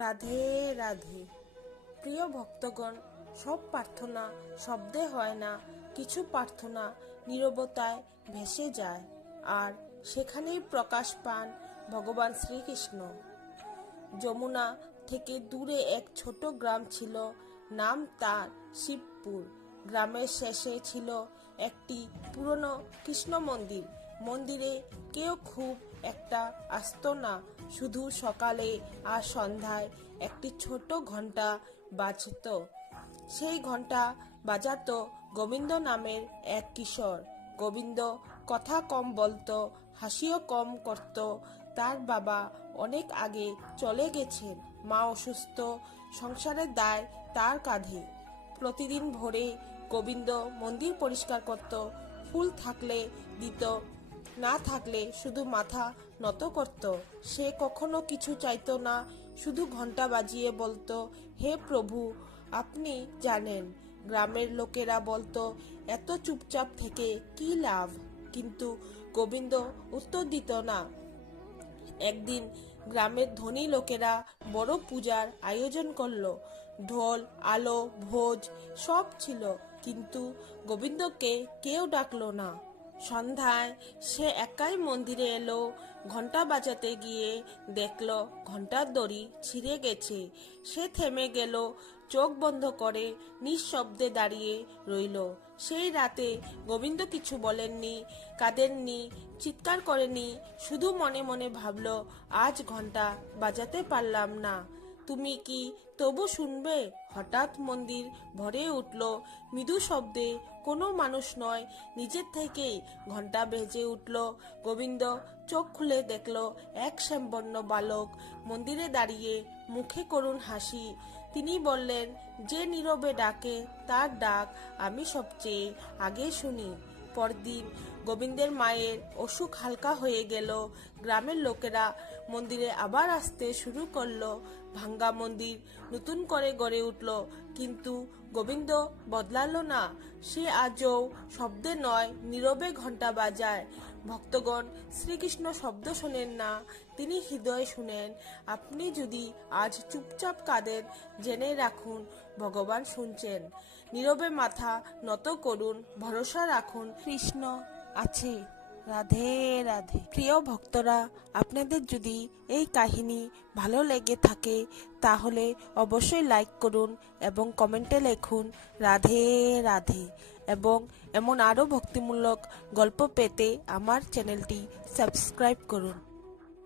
রাধে রাধে। প্রিয় ভক্তগণ, সব প্রার্থনা শব্দে হয় না, কিছু প্রার্থনা নীরবতায় ভেসে যায়, আর সেখানেই প্রকাশ পান ভগবান শ্রীকৃষ্ণ। যমুনা থেকে দূরে এক ছোট গ্রাম ছিল, নাম তার শিবপুর। গ্রামের শেষে ছিল একটি পুরনো কৃষ্ণ মন্দির। মন্দিরে কেউ খুব একটা আসত না, শুধু সকালে আর সন্ধ্যায় একটি ছোট ঘন্টা বাজত। সেই ঘন্টা বাজাতো গোবিন্দ নামের এক কিশোর। গোবিন্দ কথা কম বলতো, হাসিও কম করত। তার বাবা অনেক আগে চলে গেছেন, মা অসুস্থ, সংসারের দায় তার কাঁধে। প্রতিদিন ভোরে গোবিন্দ মন্দির পরিষ্কার করত, ফুল থাকলে দিত, না থাকলে শুধু মাথা নত করত। সে কখনো কিছু চাইতো না, শুধু ঘন্টা বাজিয়ে বলতো, হে প্রভু, আপনি জানেন। গ্রামের লোকেরা বলতো, এত চুপচাপ থেকে কি লাভ? কিন্তু গোবিন্দ উত্তর দিত না। একদিন গ্রামের ধনী লোকেরা বড় পূজার আয়োজন করলো। ঢোল, আলো, ভোজ সব ছিল, কিন্তু গোবিন্দকে কেউ ডাকলো না। সন্ধ্যায় সে একাই মন্দিরে এলো। ঘন্টা বাজাতে গিয়ে দেখলো ঘন্টার দড়ি ছিঁড়ে গেছে। সে থেমে গেল, চোখ বন্ধ করে নিঃশব্দে দাঁড়িয়ে রইল। সেই রাতে গোবিন্দ কিছু বলেননি, কাঁদেননি, চিৎকার করেনি, শুধু মনে মনে ভাবল, আজ ঘন্টা বাজাতে পারলাম না, তুমি কি তবু শুনবে? হঠাৎ মন্দির ভরে উঠল মৃদু শব্দে। কোনো মানুষ নয়, নিজের থেকেই ঘন্টা বেজে উঠল। গোবিন্দ চোখ খুলে দেখল এক শ্যামবর্ণ বালক মন্দিরে দাঁড়িয়ে, মুখে করুণ হাসি। তিনি বললেন, যে নীরবে ডাকে তার ডাক আমি সবচেয়ে আগে শুনি। পরদিন গোবিন্দের মায়ের অসুখ হালকা হয়ে গেল। গ্রামের লোকেরা মন্দিরে আবার আসতে শুরু করলো। ভাঙ্গা মন্দির নতুন করে গড়ে উঠল, কিন্তু গোবিন্দ বদলালো না। সে আজও শব্দে নয়, নীরবে ঘন্টা বাজায়। ভক্তগণ, শ্রীকৃষ্ণ শব্দ শোনেন না, তিনি হৃদয় শুনেন। আপনি যদি আজ চুপচাপ কাঁদেন, জেনে রাখুন ভগবান শুনছেন। নীরবে মাথা নত করুন, ভরসা রাখুন, কৃষ্ণ আছে। রাধে রাধে। প্রিয় ভক্তরা, আপনাদের যদি এই কাহিনী ভালো লেগে থাকে তাহলে অবশ্যই লাইক করুন এবং কমেন্টে লিখুন রাধে রাধে। এবং এমন আরও ভক্তিমূলক গল্প পেতে আমার চ্যানেলটি সাবস্ক্রাইব করুন।